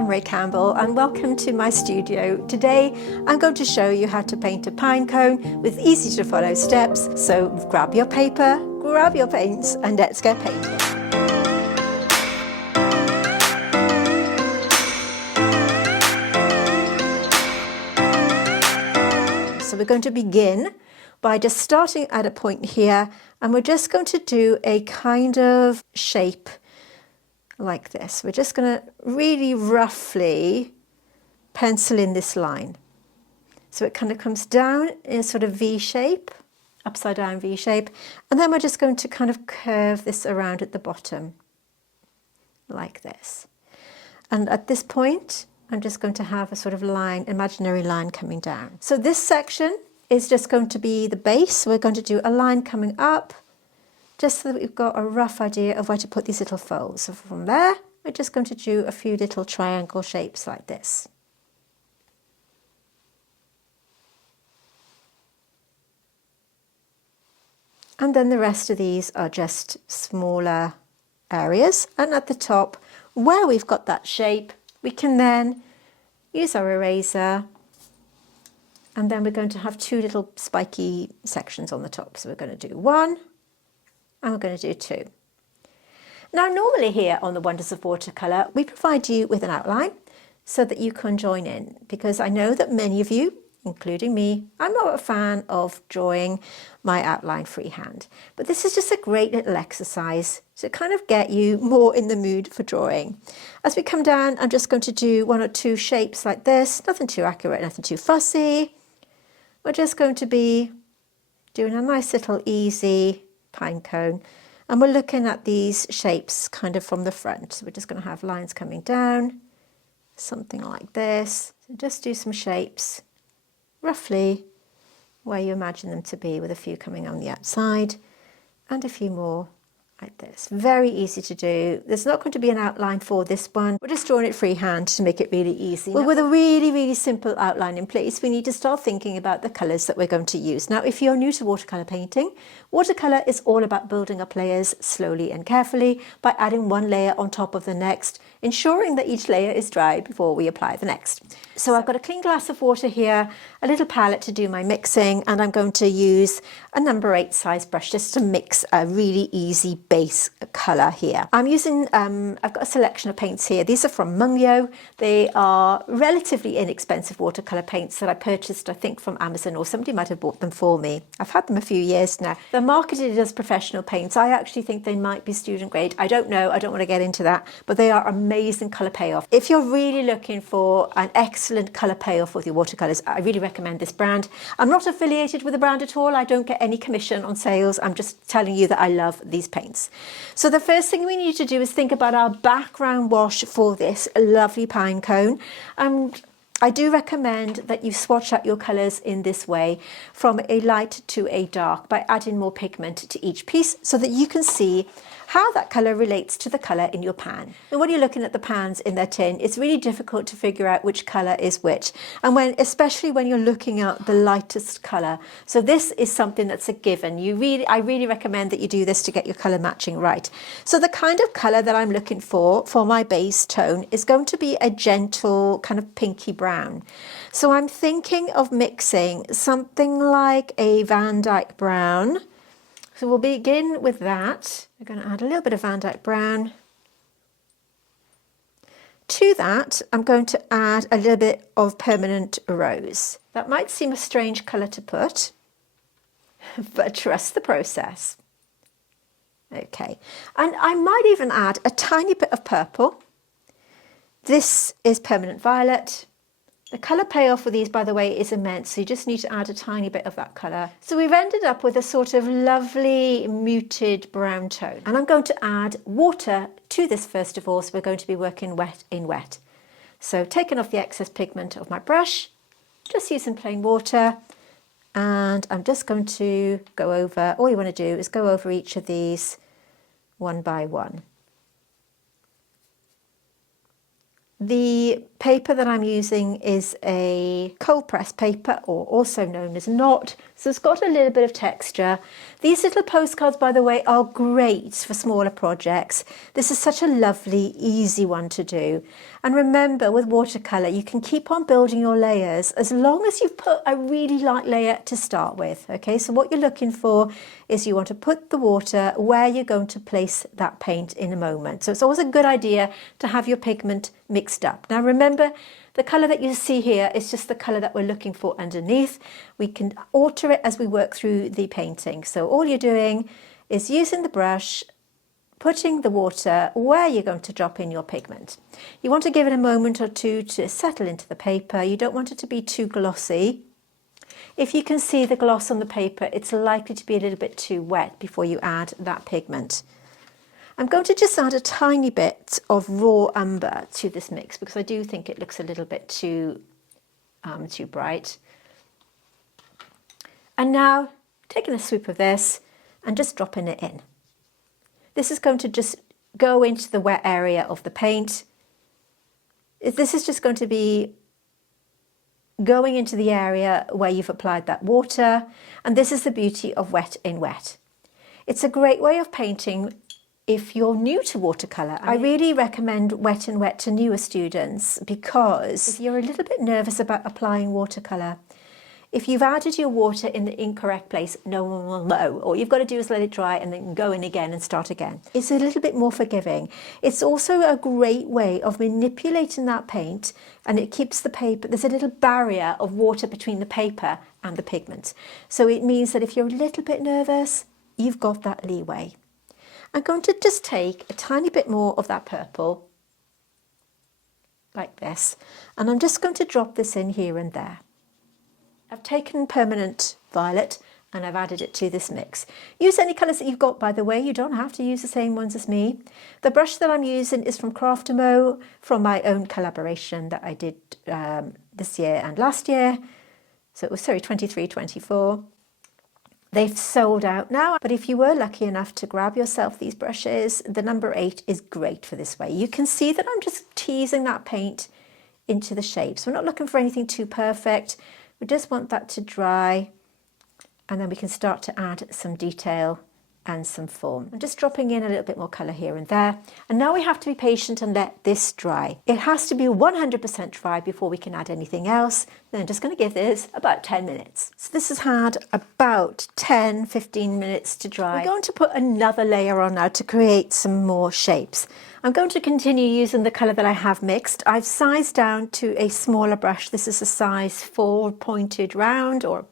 I'm Ray Campbell and welcome to my studio. Today I'm going to show you how to paint a pine cone with easy to follow steps. So grab your paper, grab your paints and let's get painting. So we're going to begin by just starting at a point here and we're just going to do a kind of shape like this. We're just going to really roughly pencil in this line. So it kind of comes down in a sort of V shape, upside down V shape, and then we're just going to kind of curve this around at the bottom like this. And at this point, I'm just going to have a sort of line, imaginary line coming down. So this section is just going to be the base. So we're going to do a line coming up, just so that we've got a rough idea of where to put these little folds. So from there, we're just going to do a few little triangle shapes like this. And then the rest of these are just smaller areas. And at the top, where we've got that shape, we can then use our eraser. And then we're going to have two little spiky sections on the top. So we're going to do one, and we're going to do two. Now, normally here on the Wonders of Watercolor, we provide you with an outline so that you can join in, because I know that many of you, including me, I'm not a fan of drawing my outline freehand, but this is just a great little exercise to kind of get you more in the mood for drawing. As we come down, I'm just going to do one or two shapes like this, nothing too accurate, nothing too fussy. We're just going to be doing a nice little easy pine cone, and we're looking at these shapes kind of from the front. So we're just going to have lines coming down, something like this. So just do some shapes roughly where you imagine them to be, with a few coming on the outside and a few more like this. Very easy to do. There's not going to be an outline for this one. We're just drawing it freehand to make it really easy. Well, with a really simple outline in place, we need to start thinking about the colours that we're going to use. Now, if you're new to watercolour painting, watercolour is all about building up layers slowly and carefully by adding one layer on top of the next, ensuring that each layer is dry before we apply the next. So I've got a clean glass of water here, a little palette to do my mixing, and I'm going to use a number 8 size brush just to mix a really easy base colour here. I'm using, I've got a selection of paints here. These are from Mungyo. They are relatively inexpensive watercolour paints that I purchased, I think, from Amazon, or somebody might have bought them for me. I've had them a few years now. They're marketed as professional paints. I actually think they might be student grade. I don't know. I don't want to get into that, but they are amazing colour payoff. If you're really looking for an excellent colour payoff with your watercolours, I really recommend this brand. I'm not affiliated with the brand at all. I don't get any commission on sales. I'm just telling you that I love these paints. So the first thing we need to do is think about our background wash for this lovely pine cone. And I do recommend that you swatch out your colours in this way, from a light to a dark, by adding more pigment to each piece so that you can see how that colour relates to the colour in your pan. And when you're looking at the pans in their tin, it's really difficult to figure out which colour is which, and especially when you're looking at the lightest colour. So this is something that's a given. I really recommend that you do this to get your colour matching right. So the kind of colour that I'm looking for my base tone is going to be a gentle kind of pinky brown. So I'm thinking of mixing something like a Van Dyke brown. So we'll begin with that. We're going to add a little bit of Van Dyke brown. To that, I'm going to add a little bit of permanent rose. That might seem a strange colour to put, but trust the process. Okay, and I might even add a tiny bit of purple. This is permanent violet. The colour payoff for these, by the way, is immense, so you just need to add a tiny bit of that colour. So we've ended up with a sort of lovely muted brown tone. And I'm going to add water to this first of all, so we're going to be working wet in wet. So taking off the excess pigment of my brush, just using plain water, and I'm just going to go over, all you want to do is go over each of these one by one. The paper that I'm using is a cold press paper, or also known as knot, so it's got a little bit of texture. These little postcards, by the way, are great for smaller projects. This is such a lovely, easy one to do. And remember, with watercolour, you can keep on building your layers as long as you've put a really light layer to start with. Okay, so what you're looking for is you want to put the water where you're going to place that paint in a moment. So it's always a good idea to have your pigment mixed up. Now remember, the colour that you see here is just the colour that we're looking for underneath. We can alter it as we work through the painting. So all you're doing is using the brush, putting the water where you're going to drop in your pigment. You want to give it a moment or two to settle into the paper. You don't want it to be too glossy. If you can see the gloss on the paper, it's likely to be a little bit too wet before you add that pigment. I'm going to just add a tiny bit of raw umber to this mix because I do think it looks a little bit too bright. And now taking a swoop of this and just dropping it in. This is going to just go into the wet area of the paint. This is just going to be going into the area where you've applied that water, and this is the beauty of wet in wet. It's a great way of painting if you're new to watercolour. I really recommend wet in wet to newer students because if you're a little bit nervous about applying watercolour, if you've added your water in the incorrect place, no one will know. All you've got to do is let it dry and then go in again and start again. It's a little bit more forgiving. It's also a great way of manipulating that paint, and it keeps the paper, there's a little barrier of water between the paper and the pigment. So it means that if you're a little bit nervous, you've got that leeway. I'm going to just take a tiny bit more of that purple, like this, and I'm just going to drop this in here and there. I've taken permanent violet and I've added it to this mix. Use any colours that you've got, by the way. You don't have to use the same ones as me. The brush that I'm using is from Craftamo, from my own collaboration that I did this year and last year. So it was, 23, 24. They've sold out now, but if you were lucky enough to grab yourself these brushes, the number 8 is great for this way. You can see that I'm just teasing that paint into the shape. So we're not looking for anything too perfect. We just want that to dry, and then we can start to add some detail and some form. I'm just dropping in a little bit more colour here and there. And now we have to be patient and let this dry. It has to be 100% dry before we can add anything else. Then I'm just going to give this about 10 minutes. So this has had about 10-15 minutes to dry. We're going to put another layer on now to create some more shapes. I'm going to continue using the colour that I have mixed. I've sized down to a smaller brush. This is a size 4 pointed round, or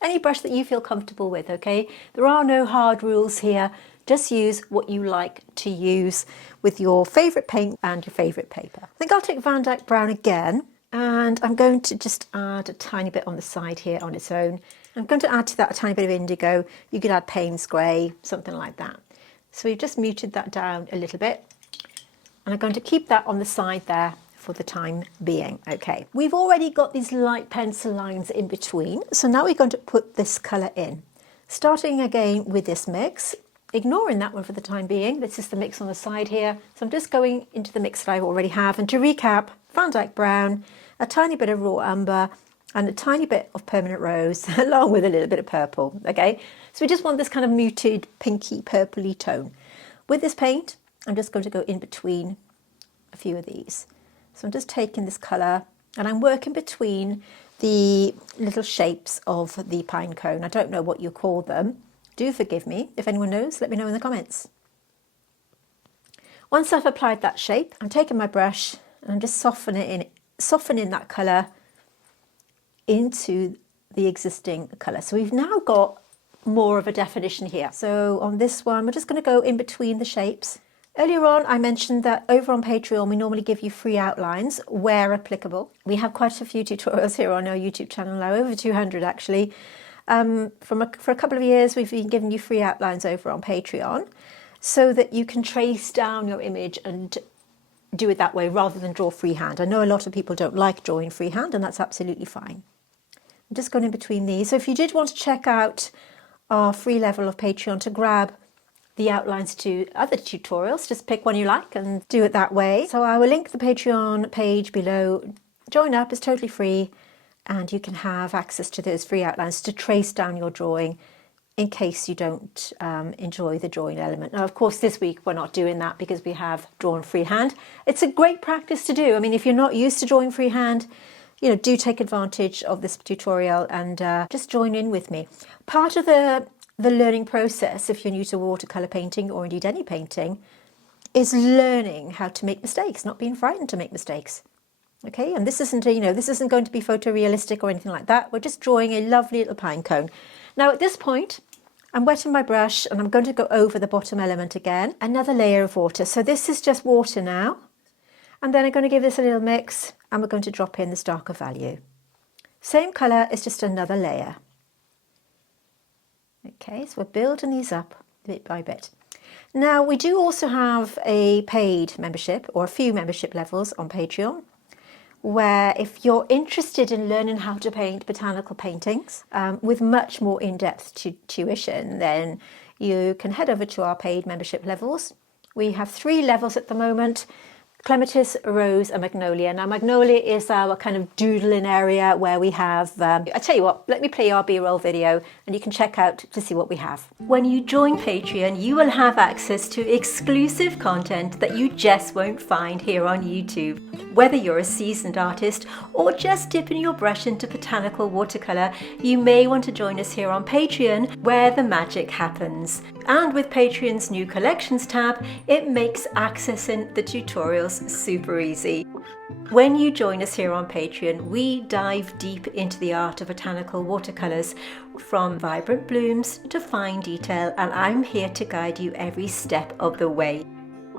any brush that you feel comfortable with, okay? There are no hard rules here. Just use what you like to use with your favourite paint and your favourite paper. I think I'll take Van Dyke Brown again, and I'm going to just add a tiny bit on the side here on its own. I'm going to add to that a tiny bit of indigo. You could add Payne's Grey, something like that. So we've just muted that down a little bit. And I'm going to keep that on the side there for the time being. Okay, we've already got these light pencil lines in between. So now we're going to put this colour in. Starting again with this mix, ignoring that one for the time being. This is the mix on the side here. So I'm just going into the mix that I already have. And to recap, Van Dyke Brown, a tiny bit of raw umber, and a tiny bit of permanent rose, along with a little bit of purple. Okay, so we just want this kind of muted pinky purpley tone. With this paint, I'm just going to go in between a few of these. So I'm just taking this colour and I'm working between the little shapes of the pine cone. I don't know what you call them. Do forgive me. If anyone knows, let me know in the comments. Once I've applied that shape, I'm taking my brush and I'm just softening that colour into the existing colour. So we've now got more of a definition here. So on this one, we're just going to go in between the shapes. Earlier on, I mentioned that over on Patreon, we normally give you free outlines where applicable. We have quite a few tutorials here on our YouTube channel now, over 200 actually. For a couple of years, we've been giving you free outlines over on Patreon so that you can trace down your image and do it that way rather than draw freehand. I know a lot of people don't like drawing freehand, and that's absolutely fine. I'm just going in between these. So if you did want to check out our free level of Patreon to grab the outlines to other tutorials. Just pick one you like and do it that way. So I will link the Patreon page below. Join up, it's totally free, and you can have access to those free outlines to trace down your drawing in case you don't enjoy the drawing element. Now, of course, this week we're not doing that because we have drawn freehand. It's a great practice to do. I mean, if you're not used to drawing freehand, you know, do take advantage of this tutorial and just join in with me. Part of the learning process, if you're new to watercolor painting or indeed any painting, is learning how to make mistakes, not being frightened to make mistakes. Okay, and this isn't, you know, this isn't going to be photorealistic or anything like that. We're just drawing a lovely little pine cone. Now at this point, I'm wetting my brush and I'm going to go over the bottom element again. Another layer of water. So this is just water now. And then I'm going to give this a little mix and we're going to drop in this darker value. Same colour, it's just another layer. Okay, so we're building these up bit by bit. Now we do also have a paid membership or a few membership levels on Patreon, where if you're interested in learning how to paint botanical paintings with much more in-depth tuition, then you can head over to our paid membership levels. We have 3 levels at the moment: Clematis, Rose and Magnolia. Now Magnolia is our kind of doodling area where we have, I tell you what, let me play our B-roll video and you can check out to see what we have. When you join Patreon, you will have access to exclusive content that you just won't find here on YouTube. Whether you're a seasoned artist or just dipping your brush into botanical watercolor, you may want to join us here on Patreon where the magic happens. And with Patreon's new collections tab, it makes accessing the tutorials super easy. When you join us here on Patreon, we dive deep into the art of botanical watercolors, from vibrant blooms to fine detail, and I'm here to guide you every step of the way.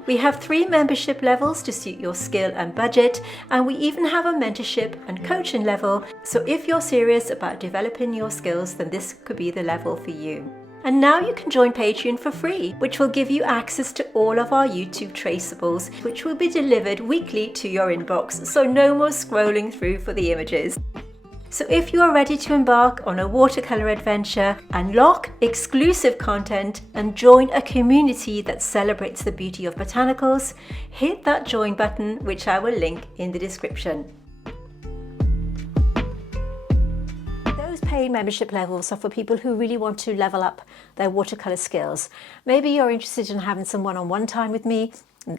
We have 3 membership levels to suit your skill and budget, and we even have a mentorship and coaching level, so if you're serious about developing your skills, then this could be the level for you. And now you can join Patreon for free, which will give you access to all of our YouTube traceables, which will be delivered weekly to your inbox, so no more scrolling through for the images. So if you are ready to embark on a watercolor adventure, unlock exclusive content and join a community that celebrates the beauty of botanicals, hit that join button, which I will link in the description. Those paid membership levels are for people who really want to level up their watercolor skills. Maybe you're interested in having some one-on-one time with me.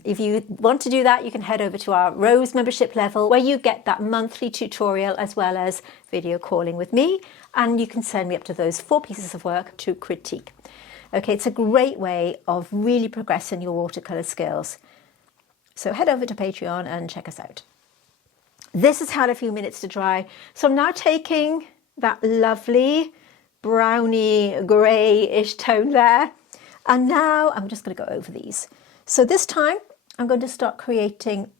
If you want to do that, you can head over to our Rose membership level, where you get that monthly tutorial as well as video calling with me, and you can send me up to those 4 pieces of work to critique. Okay, it's a great way of really progressing your watercolor skills. So head over to Patreon and check us out. This has had a few minutes to dry, so I'm now taking that lovely browny grey-ish tone there, and now I'm just going to go over these. So this time I'm going to start creating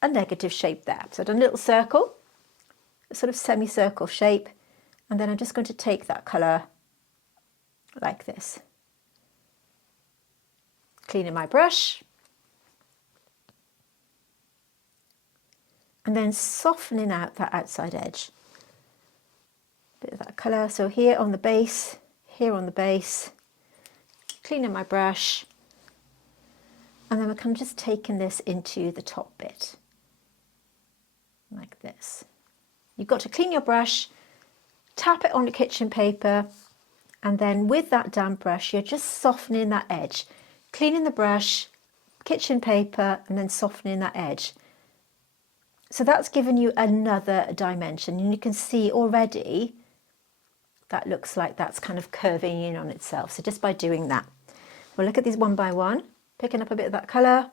a negative shape there. So I've done a little circle, a sort of semicircle shape, and then I'm just going to take that colour like this. Cleaning my brush, and then softening out that outside edge. Bit of that colour, so here on the base, here on the base, cleaning my brush, and then we're kind of just taking this into the top bit, like this. You've got to clean your brush, tap it on the kitchen paper, and then with that damp brush, you're just softening that edge. Cleaning the brush, kitchen paper, and then softening that edge. So that's given you another dimension, and you can see already that looks like that's kind of curving in on itself. So just by doing that, we'll look at these one by one, picking up a bit of that colour.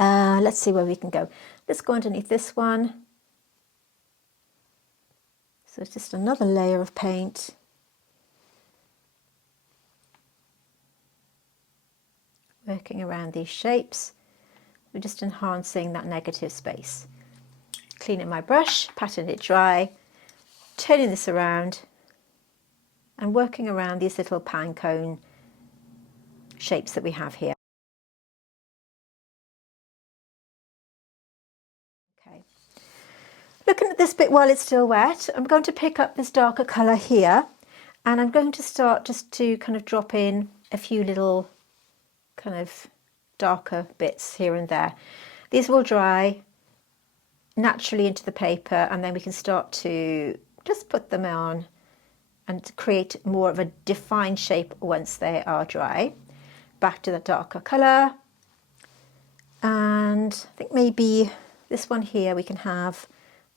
Let's see where we can go. Let's go underneath this one. So it's just another layer of paint. Working around these shapes. We're just enhancing that negative space. Cleaning my brush, patting it dry, turning this around and working around these little pine cone shapes that we have here. Okay. Looking at this bit while it's still wet, I'm going to pick up this darker colour here, and I'm going to start just to kind of drop in a few little kind of darker bits here and there. These will dry naturally into the paper, and then we can start to just put them on and create more of a defined shape once they are dry. Back to the darker colour, and I think maybe this one here we can have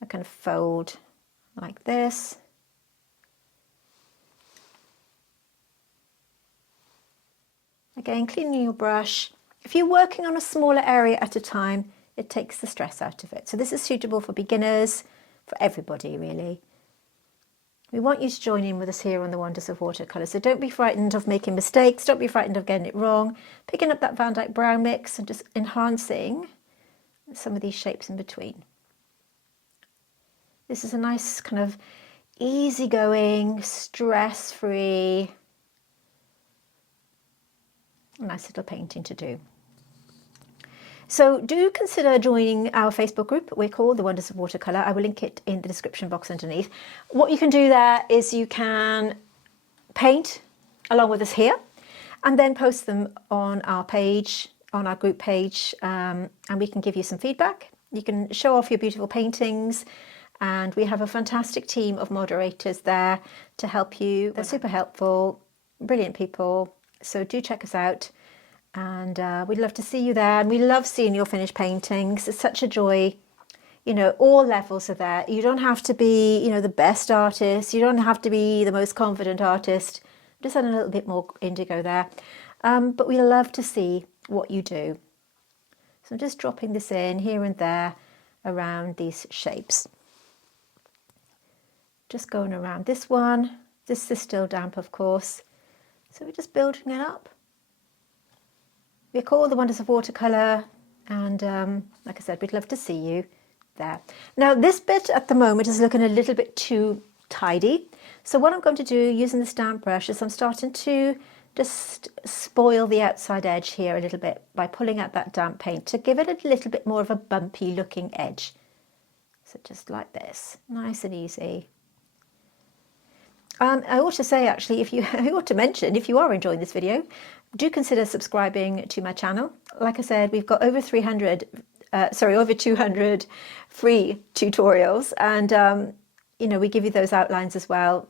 a kind of fold like this. Again, cleaning your brush. If you're working on a smaller area at a time, it takes the stress out of it. So this is suitable for beginners, for everybody really. We want you to join in with us here on the Wonders of Watercolour. So don't be frightened of making mistakes. Don't be frightened of getting it wrong. Picking up that Van Dyke brown mix and just enhancing some of these shapes in between. This is a nice kind of easygoing, stress-free, nice little painting to do. So do consider joining our Facebook group. We're called The Wonders of Watercolour. I will link it in the description box underneath. What you can do there is you can paint along with us here and then post them on our page, on our group page, and we can give you some feedback. You can show off your beautiful paintings, and we have a fantastic team of moderators there to help you. They're super helpful, brilliant people. So do check us out, and we'd love to see you there, and we love seeing your finished paintings. It's such a joy. You know, all levels are there. You don't have to be, you know, the best artist. You don't have to be the most confident artist. Just add a little bit more indigo there. But we love to see what you do. So I'm just dropping this in here and there around these shapes. Just going around this one. This is still damp, of course. So we're just building it up. We're called The Wonders of Watercolour, and like I said, we'd love to see you there. Now this bit at the moment is looking a little bit too tidy. So what I'm going to do using this damp brush is I'm starting to just spoil the outside edge here a little bit by pulling out that damp paint to give it a little bit more of a bumpy looking edge. So just like this, nice and easy. I ought to say, actually, I ought to mention, if you are enjoying this video, do consider subscribing to my channel. Like I said, we've got over 200 free tutorials, and you know, we give you those outlines as well,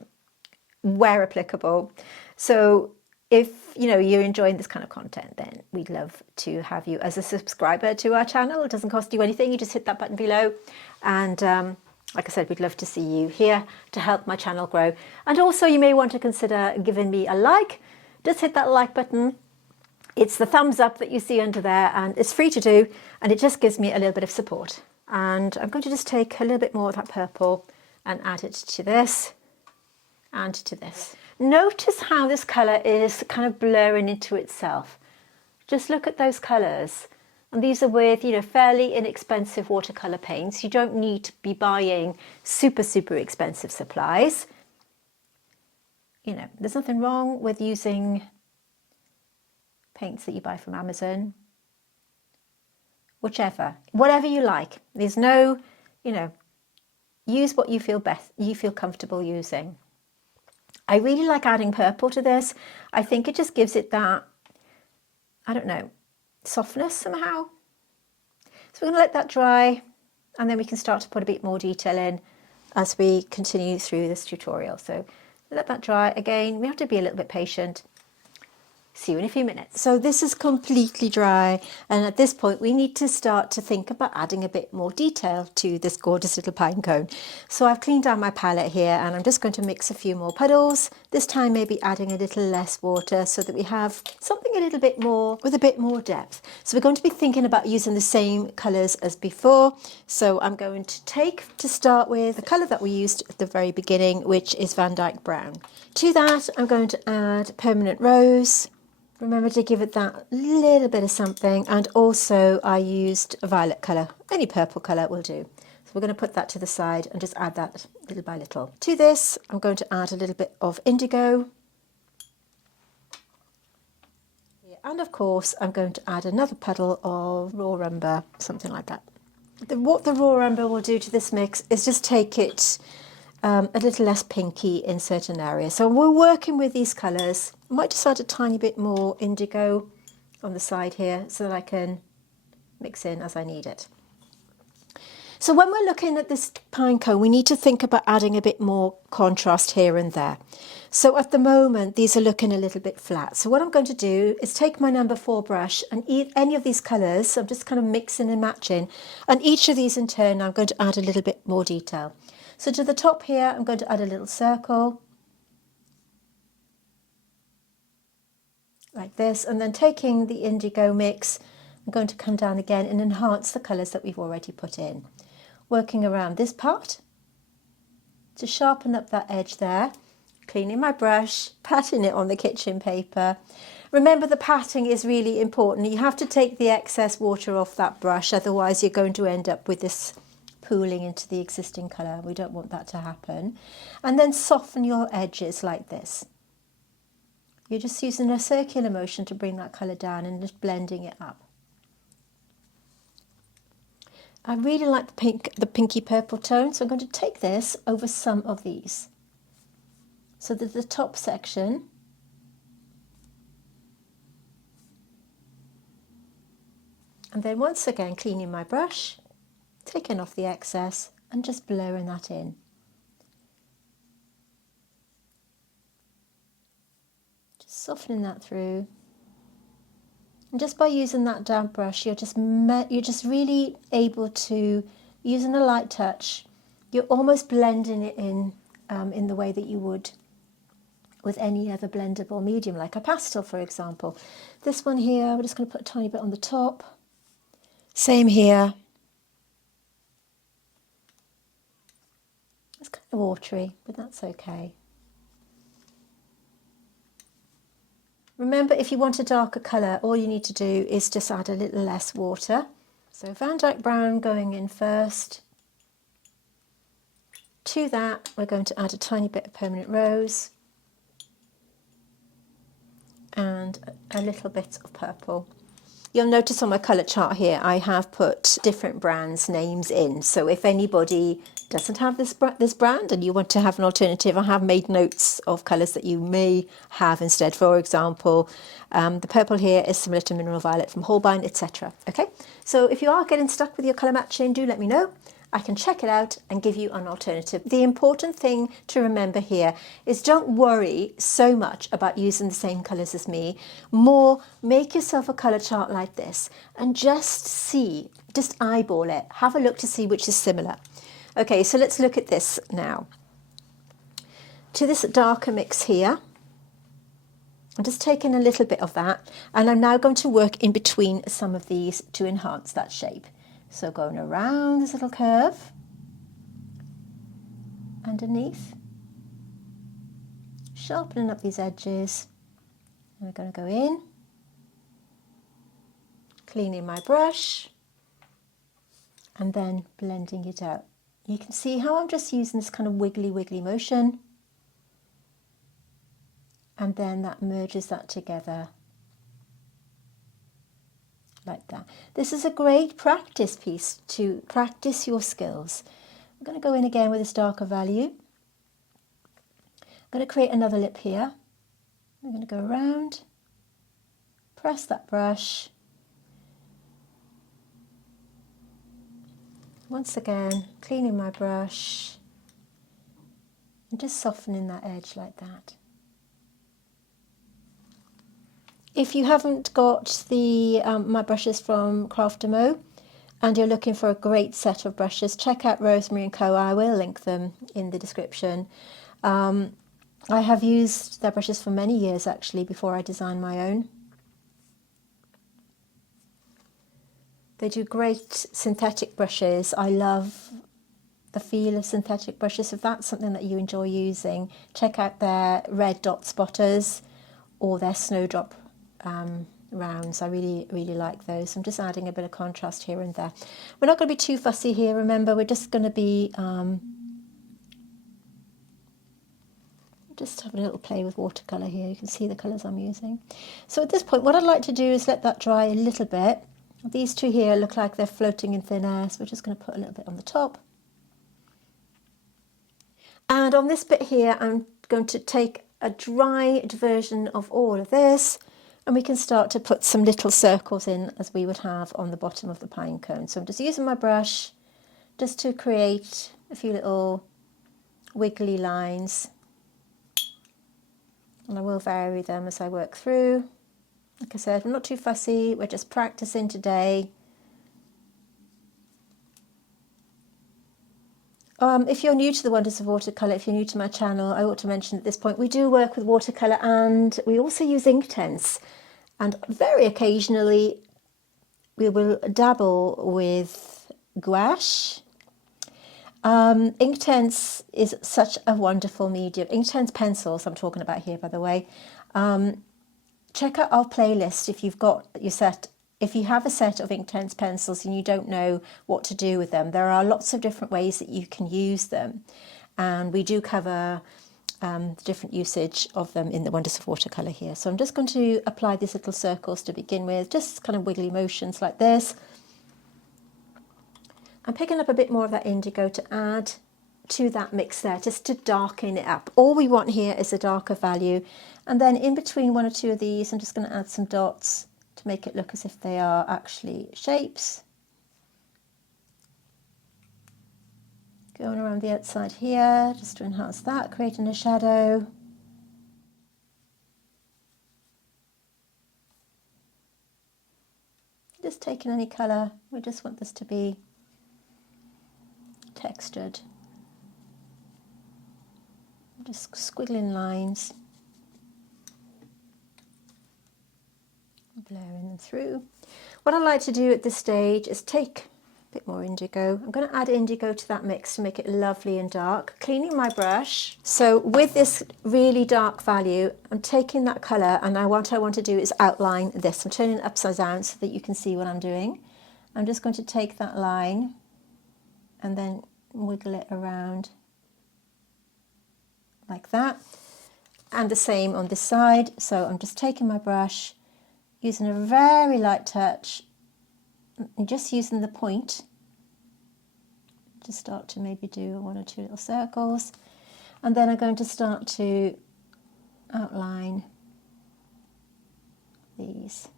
where applicable. So if you know you're enjoying this kind of content, then we'd love to have you as a subscriber to our channel. It doesn't cost you anything. You just hit that button below, and like I said, we'd love to see you here to help my channel grow. And also you may want to consider giving me a like. Just hit that like button. It's the thumbs up that you see under there, and it's free to do, and it just gives me a little bit of support. And I'm going to just take a little bit more of that purple and add it to this and to this. Notice how this colour is kind of blurring into itself. Just look at those colours. And these are with, you know, fairly inexpensive watercolour paints. You don't need to be buying super, super expensive supplies. You know, there's nothing wrong with using paints that you buy from Amazon. Whatever you like. There's no, you know, use what you feel best, you feel comfortable using. I really like adding purple to this. I think it just gives it that, I don't know, softness somehow. So we're going to let that dry, and then we can start to put a bit more detail in as we continue through this tutorial. So let that dry. Again, we have to be a little bit patient. See you in a few minutes. So this is completely dry, and at this point we need to start to think about adding a bit more detail to this gorgeous little pine cone. So I've cleaned out my palette here, and I'm just going to mix a few more puddles, this time maybe adding a little less water so that we have something a little bit more with a bit more depth. So we're going to be thinking about using the same colours as before. So I'm going to take, to start with, the colour that we used at the very beginning, which is Van Dyke Brown. To that I'm going to add Permanent Rose. Remember to give it that little bit of something, and also I used a violet colour. Any purple colour will do. So we're going to put that to the side and just add that little by little. To this I'm going to add a little bit of indigo. And of course I'm going to add another puddle of raw umber, something like that. What the raw umber will do to this mix is just take it a little less pinky in certain areas. So we're working with these colours I might just add a tiny bit more indigo on the side here so that I can mix in as I need it. So when we're looking at this pine cone, we need to think about adding a bit more contrast here and there. So at the moment, these are looking a little bit flat. So what I'm going to do is take my number 4 brush and any of these colours, I'm just kind of mixing and matching. And each of these in turn, I'm going to add a little bit more detail. So to the top here, I'm going to add a little circle. Like this. And then taking the indigo mix, I'm going to come down again and enhance the colours that we've already put in. Working around this part to sharpen up that edge there, cleaning my brush, patting it on the kitchen paper. Remember, the patting is really important. You have to take the excess water off that brush, otherwise you're going to end up with this pooling into the existing colour. We don't want that to happen. And then soften your edges like this. You're just using a circular motion to bring that colour down and just blending it up. I really like the pinky purple tone, so I'm going to take this over some of these. So that the top section, and then once again cleaning my brush, taking off the excess and just blurring that in. Just softening that through. And just by using that damp brush, you're just really able to, using a light touch, you're almost blending it in the way that you would with any other blendable medium, like a pastel, for example. This one here, we're just going to put a tiny bit on the top. Same here. It's kind of watery, but that's okay. Remember, if you want a darker colour, all you need to do is just add a little less water. So Van Dyke Brown going in first. To that, we're going to add a tiny bit of Permanent Rose and a little bit of purple. You'll notice on my colour chart here, I have put different brands' names in. So if anybody doesn't have this brand and you want to have an alternative, I have made notes of colours that you may have instead. For example, the purple here is similar to Mineral Violet from Holbein, etc. Okay, so if you are getting stuck with your colour matching, do let me know. I can check it out and give you an alternative. The important thing to remember here is don't worry so much about using the same colours as me. More, make yourself a colour chart like this and just see, just eyeball it. Have a look to see which is similar. Okay, so let's look at this now. To this darker mix here, I'm just taking a little bit of that and I'm now going to work in between some of these to enhance that shape. So going around this little curve, underneath, sharpening up these edges, and we're going to go in, cleaning my brush, and then blending it out. You can see how I'm just using this kind of wiggly motion, and then that merges that together. Like that. This is a great practice piece to practice your skills. I'm going to go in again with this darker value. I'm going to create another lip here. I'm going to go around, press that brush. Once again, cleaning my brush and just softening that edge like that. If you haven't got the my brushes from Craft Mo and you're looking for a great set of brushes, check out Rosemary & Co. I will link them in the description. I have used their brushes for many years actually before I designed my own. They do great synthetic brushes. I love the feel of synthetic brushes. If that's something that you enjoy using, check out their red dot spotters or their snowdrop rounds. I really like those. I'm just adding a bit of contrast here and there. We're not going to be too fussy here, remember, we're just going to be just having a little play with watercolor here. You can see the colors I'm using. So at this point what I'd like to do is let that dry a little bit. These two here look like they're floating in thin air, so we're just going to put a little bit on the top. And on this bit here I'm going to take a dried version of all of this, and we can start to put some little circles in as we would have on the bottom of the pine cone. So I'm just using my brush just to create a few little wiggly lines, and I will vary them as I work through. Like I said, we're not too fussy, we're just practicing today. If you're new to the Wonders of Watercolour, if you're new to my channel, I ought to mention at this point, we do work with watercolour and we also use Inktense. And very occasionally we will dabble with gouache. Inktense is such a wonderful medium. Inktense pencils I'm talking about here, by the way. Check out our playlist if you've got your set. If you have a set of Inktense pencils and you don't know what to do with them, there are lots of different ways that you can use them. And we do cover the different usage of them in the Wonders of Watercolour here. So I'm just going to apply these little circles to begin with, just kind of wiggly motions like this. I'm picking up a bit more of that indigo to add to that mix there, just to darken it up. All we want here is a darker value. And then in between one or two of these, I'm just going to add some dots to make it look as if they are actually shapes. Going around the outside here, just to enhance that, creating a shadow. Just taking any colour, we just want this to be textured. Just squiggling lines, blurring them through. What I like to do at this stage is take a bit more indigo. I'm going to add indigo to that mix to make it lovely and dark. Cleaning my brush. So with this really dark value, I'm taking that colour and what I want to do is outline this. I'm turning it upside down so that you can see what I'm doing. I'm just going to take that line and then wiggle it around like that. And the same on this side. So I'm just taking my brush, using a very light touch, and just using the point to start to maybe do one or two little circles. And then I'm going to start to outline these.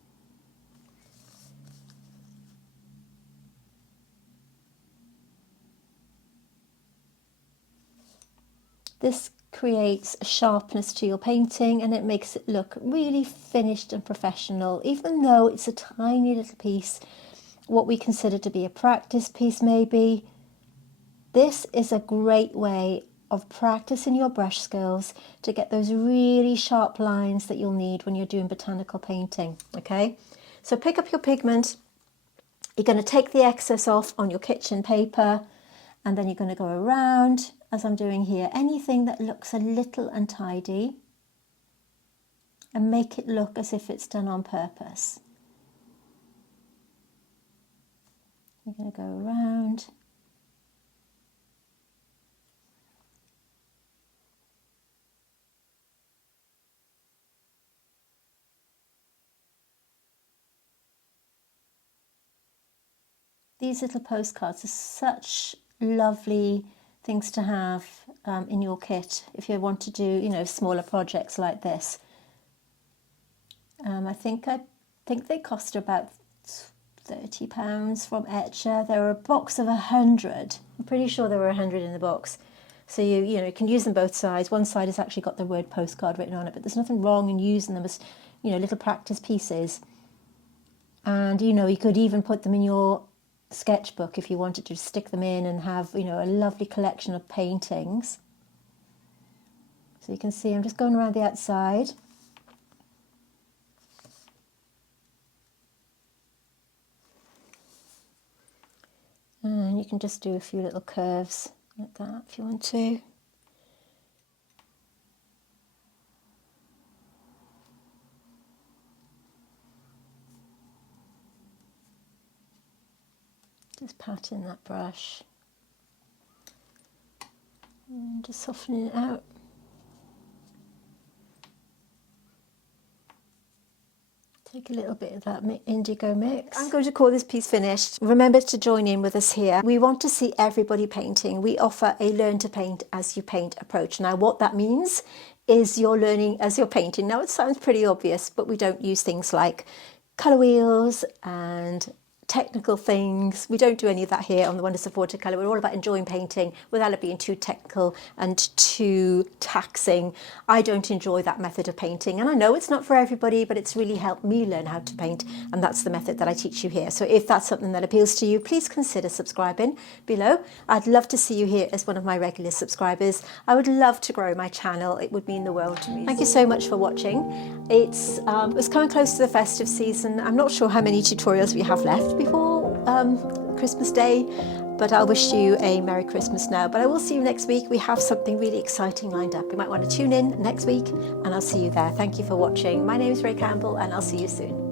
This creates a sharpness to your painting and it makes it look really finished and professional, even though it's a tiny little piece, what we consider to be a practice piece maybe. This is a great way of practicing your brush skills to get those really sharp lines that you'll need when you're doing botanical painting, okay? So pick up your pigment, you're going to take the excess off on your kitchen paper, and then you're going to go around, as I'm doing here, anything that looks a little untidy, and make it look as if it's done on purpose. You're going to go around. These little postcards are such lovely things to have in your kit if you want to do, you know, smaller projects like this. I think they cost about £30 from Etcher. There are a box of 100. I'm pretty sure there were 100 in the box. So you can use them both sides. One side has actually got the word postcard written on it, but there's nothing wrong in using them as, you know, little practice pieces. And you could even put them in your sketchbook if you wanted to stick them in and have, you know, a lovely collection of paintings. So you can see I'm just going around the outside. And you can just do a few little curves like that if you want to. Just patting that brush and just softening it out. Take a little bit of that indigo mix. I'm going to call this piece finished. Remember to join in with us here. We want to see everybody painting. We offer a learn to paint as you paint approach. Now what that means is you're learning as you're painting. Now it sounds pretty obvious, but we don't use things like colour wheels and technical things. We don't do any of that here on the Wonders of Watercolour. We're all about enjoying painting without it being too technical and too taxing. I don't enjoy that method of painting, and I know it's not for everybody, but it's really helped me learn how to paint, and that's the method that I teach you here. So if that's something that appeals to you, please consider subscribing below. I'd love to see you here as one of my regular subscribers. I would love to grow my channel. It would mean the world to me. Thank you so much for watching. It's coming close to the festive season. I'm not sure how many tutorials we have left before Christmas Day, but I'll wish you a Merry Christmas now. But I will see you next week. We have something really exciting lined up. You might want to tune in next week, and I'll see you there. Thank you for watching. My name is Ray Campbell, and I'll see you soon.